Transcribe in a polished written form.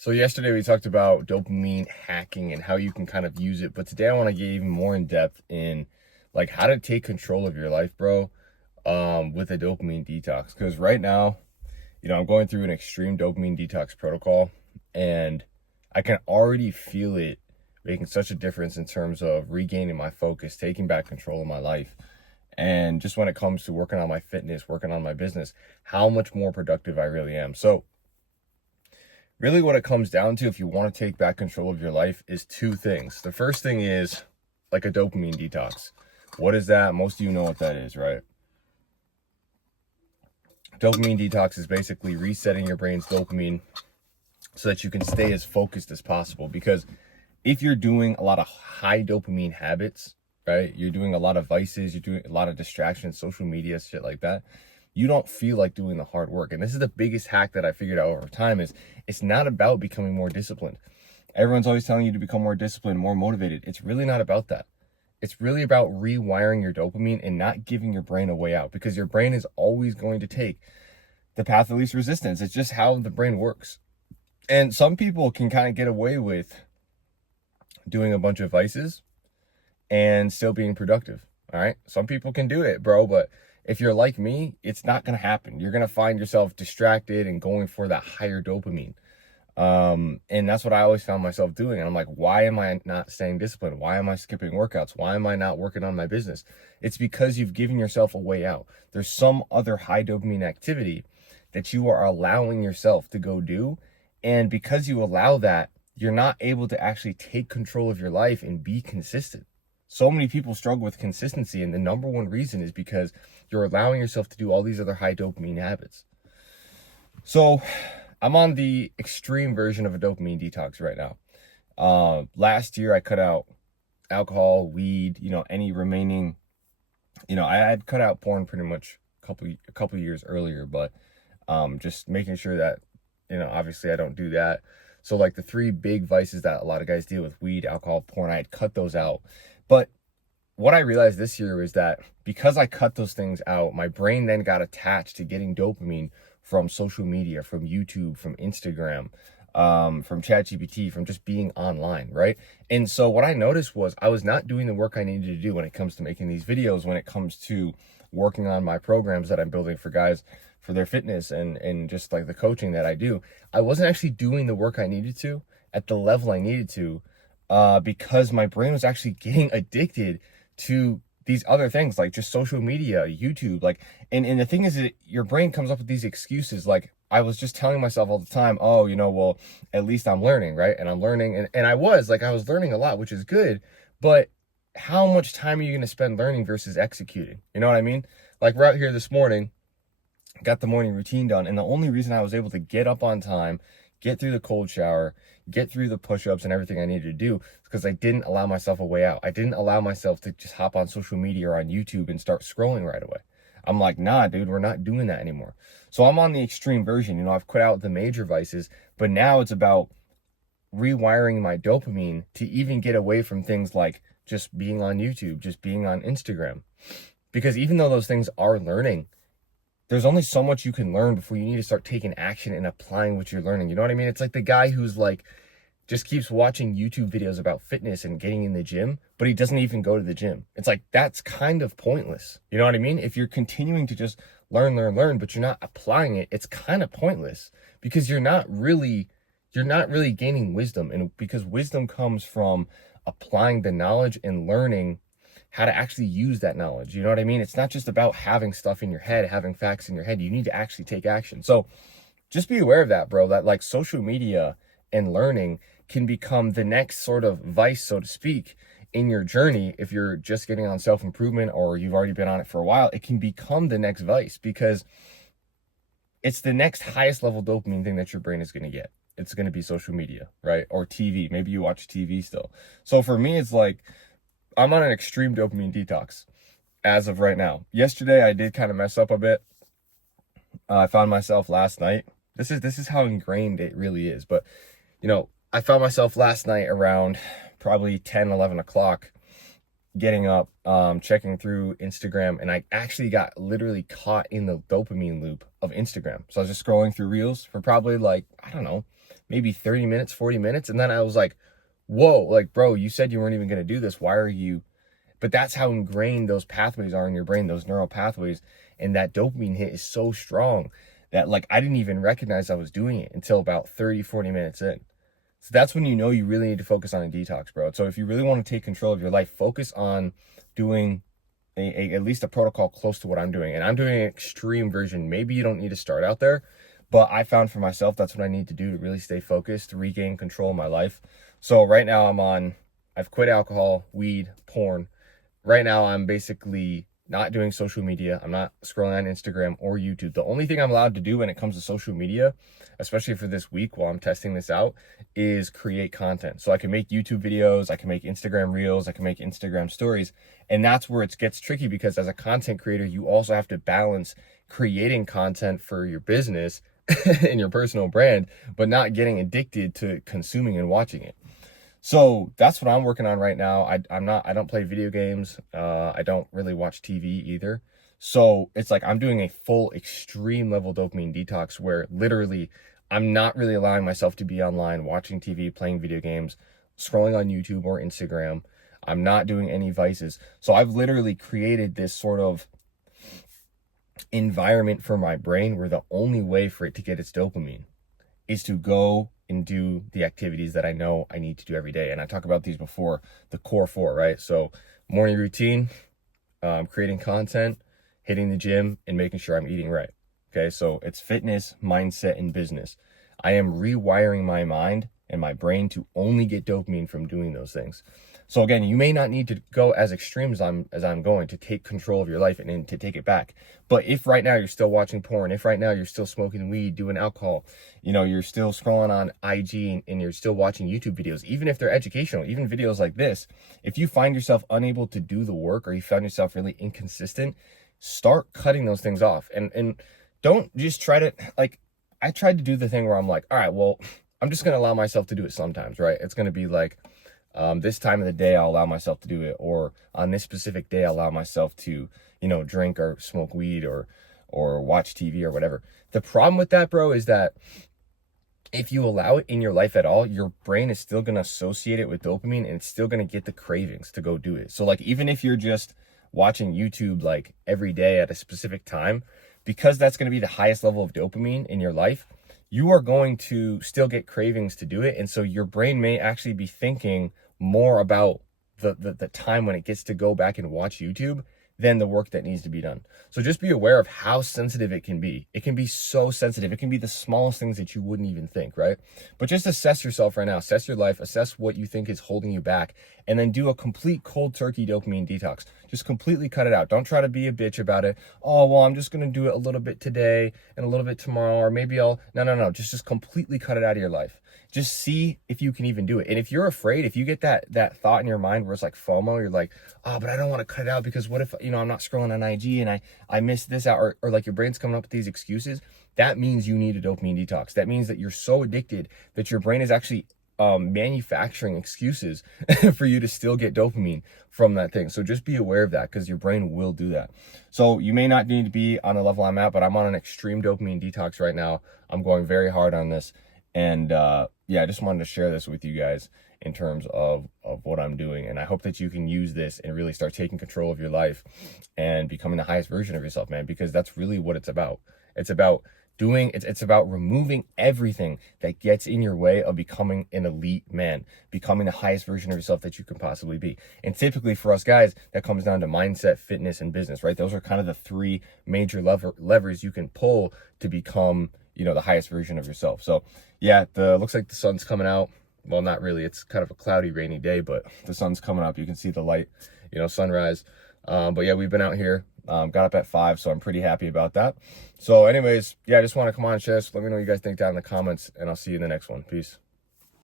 So yesterday we talked about dopamine hacking and how you can kind of use it, but today I want to get even more in depth in like how to take control of your life, bro, with a dopamine detox. Because right now, I'm going through an extreme dopamine detox protocol, and I can already feel it making such a difference in terms of regaining my focus, taking back control of my life, and just when it comes to working on my fitness, working on my business, how much more productive I really am. So really what it comes down to, if you want to take back control of your life, is two things. The first thing is like a dopamine detox. What is that? Most of you know what that is, right? Dopamine detox is basically resetting your brain's dopamine so that you can stay as focused as possible. Because if you're doing a lot of high dopamine habits, right? You're doing a lot of vices, you're doing a lot of distractions, social media, shit like that. You don't feel like doing the hard work. And this is the biggest hack that I figured out over time is it's not about becoming more disciplined. Everyone's always telling you to become more disciplined, more motivated. It's really not about that. It's really about rewiring your dopamine and not giving your brain a way out, because your brain is always going to take the path of least resistance. It's just how the brain works. And some people can kind of get away with doing a bunch of vices and still being productive. All right. Some people can do it, bro. But if you're like me, it's not going to happen. You're going to find yourself distracted and going for that higher dopamine. And that's what I always found myself doing. And I'm like, why am I not staying disciplined? Why am I skipping workouts? Why am I not working on my business? It's because you've given yourself a way out. There's some other high dopamine activity that you are allowing yourself to go do. And because you allow that, you're not able to actually take control of your life and be consistent. So many people struggle with consistency, and the number one reason is because you're allowing yourself to do all these other high dopamine habits. So I'm on the extreme version of a dopamine detox right now. Last year I cut out alcohol, weed, any remaining, I had cut out porn pretty much a couple years earlier, but just making sure that, obviously I don't do that. So like the three big vices that a lot of guys deal with, weed, alcohol, porn, I had cut those out. But what I realized this year is that because I cut those things out, my brain then got attached to getting dopamine from social media, from YouTube, from Instagram, from ChatGPT, from just being online, right? And so what I noticed was I was not doing the work I needed to do when it comes to making these videos, when it comes to working on my programs that I'm building for guys for their fitness and just like the coaching that I do. I wasn't actually doing the work I needed to at the level I needed to, because my brain was actually getting addicted to these other things like just social media, YouTube, like, and the thing is that your brain comes up with these excuses. Like I was just telling myself all the time, oh, well, at least I'm learning, right? And I'm learning, and I was learning a lot, which is good, but how much time are you going to spend learning versus executing? You know what I mean? Like we're out here this morning, got the morning routine done, and the only reason I was able to get up on time, get through the cold shower, get through the push-ups and everything I needed to do is because I didn't allow myself a way out. I didn't allow myself to just hop on social media or on YouTube and start scrolling right away. I'm like, nah, dude, we're not doing that anymore. So I'm on the extreme version. I've quit out the major vices, but now it's about rewiring my dopamine to even get away from things like just being on YouTube, just being on Instagram. Because even though those things are learning, there's only so much you can learn before you need to start taking action and applying what you're learning. You know what I mean? It's like the guy who's like, just keeps watching YouTube videos about fitness and getting in the gym, but he doesn't even go to the gym. It's like, that's kind of pointless. You know what I mean? If you're continuing to just learn, but you're not applying it, it's kind of pointless because you're not really gaining wisdom. And because wisdom comes from applying the knowledge and learning how to actually use that knowledge. You know what I mean? It's not just about having stuff in your head, having facts in your head. You need to actually take action. So just be aware of that, bro, that like social media and learning can become the next sort of vice, so to speak, in your journey. If you're just getting on self-improvement or you've already been on it for a while, it can become the next vice because it's the next highest level dopamine thing that your brain is going to get. It's going to be social media, right? Or TV. Maybe you watch TV still. So for me, it's like, I'm on an extreme dopamine detox as of right now. Yesterday, I did kind of mess up a bit. I found myself last night. This is how ingrained it really is. But, I found myself last night around probably 10, 11 o'clock, getting up, checking through Instagram. And I actually got literally caught in the dopamine loop of Instagram. So I was just scrolling through reels for probably like, I don't know, maybe 30 minutes, 40 minutes. And then I was like, whoa, like, bro, you said you weren't even going to do this. Why are you? But that's how ingrained those pathways are in your brain, those neural pathways. And that dopamine hit is so strong that like I didn't even recognize I was doing it until about 30, 40 minutes in. So that's when you know you really need to focus on a detox, bro. So if you really want to take control of your life, focus on doing at least a protocol close to what I'm doing. And I'm doing an extreme version. Maybe you don't need to start out there, but I found for myself that's what I need to do to really stay focused, to regain control of my life. So right now I've quit alcohol, weed, porn. Right now I'm basically not doing social media. I'm not scrolling on Instagram or YouTube. The only thing I'm allowed to do when it comes to social media, especially for this week while I'm testing this out, is create content. So I can make YouTube videos, I can make Instagram reels, I can make Instagram stories. And that's where it gets tricky, because as a content creator, you also have to balance creating content for your business and your personal brand, but not getting addicted to consuming and watching it. So that's what I'm working on right now. I don't play video games. I don't really watch TV either. So it's like I'm doing a full extreme level dopamine detox where literally I'm not really allowing myself to be online, watching TV, playing video games, scrolling on YouTube or Instagram. I'm not doing any vices. So I've literally created this sort of environment for my brain where the only way for it to get its dopamine is to go and do the activities that I know I need to do every day. And I talk about these before, the core four, right? So morning routine, creating content, hitting the gym, and making sure I'm eating right. Okay, so it's fitness, mindset, and business. I am rewiring my mind and my brain to only get dopamine from doing those things. So again, you may not need to go as extreme as I'm going to take control of your life and to take it back. But if right now you're still watching porn, if right now you're still smoking weed, doing alcohol, you're still scrolling on IG and you're still watching YouTube videos, even if they're educational, even videos like this, if you find yourself unable to do the work or you find yourself really inconsistent, start cutting those things off. And don't just try to, like, I tried to do the thing where I'm like, all right, well, I'm just going to allow myself to do it sometimes, right? It's going to be like, this time of the day, I'll allow myself to do it. Or on this specific day, I'll allow myself to, drink or smoke weed or watch TV or whatever. The problem with that, bro, is that if you allow it in your life at all, your brain is still going to associate it with dopamine and it's still going to get the cravings to go do it. So like, even if you're just watching YouTube like every day at a specific time, because that's going to be the highest level of dopamine in your life, you are going to still get cravings to do it. And so your brain may actually be thinking more about the time when it gets to go back and watch YouTube than the work that needs to be done. So just be aware of how sensitive it can be. It can be so sensitive. It can be the smallest things that you wouldn't even think, right? But just assess yourself right now, assess your life, assess what you think is holding you back, and then do a complete cold turkey dopamine detox. Just completely cut it out. Don't try to be a bitch about it. Oh, well, I'm just going to do it a little bit today and a little bit tomorrow, or maybe no. Just completely cut it out of your life. Just see if you can even do it. And if you're afraid, if you get that thought in your mind where it's like FOMO, you're like, oh, but I don't want to cut it out because what if, I'm not scrolling on IG and I missed this out, or like your brain's coming up with these excuses, that means you need a dopamine detox. That means that you're so addicted that your brain is actually manufacturing excuses for you to still get dopamine from that thing. So just be aware of that, because your brain will do that. So you may not need to be on the level I'm at, but I'm on an extreme dopamine detox right now. I'm going very hard on this. And I just wanted to share this with you guys in terms of what I'm doing. And I hope that you can use this and really start taking control of your life and becoming the highest version of yourself, man, because that's really what it's about. It's about it's about removing everything that gets in your way of becoming an elite man, becoming the highest version of yourself that you can possibly be. And typically for us guys, that comes down to mindset, fitness, and business, right? Those are kind of the three major levers you can pull to become, the highest version of yourself. So yeah, looks like the sun's coming out. Well, not really. It's kind of a cloudy, rainy day, but the sun's coming up. You can see the light, sunrise. But yeah, we've been out here. Got up at 5, so I'm pretty happy about that. So anyways, I just want to come on and share this. Let me know what you guys think down in the comments, and I'll see you in the next one. Peace.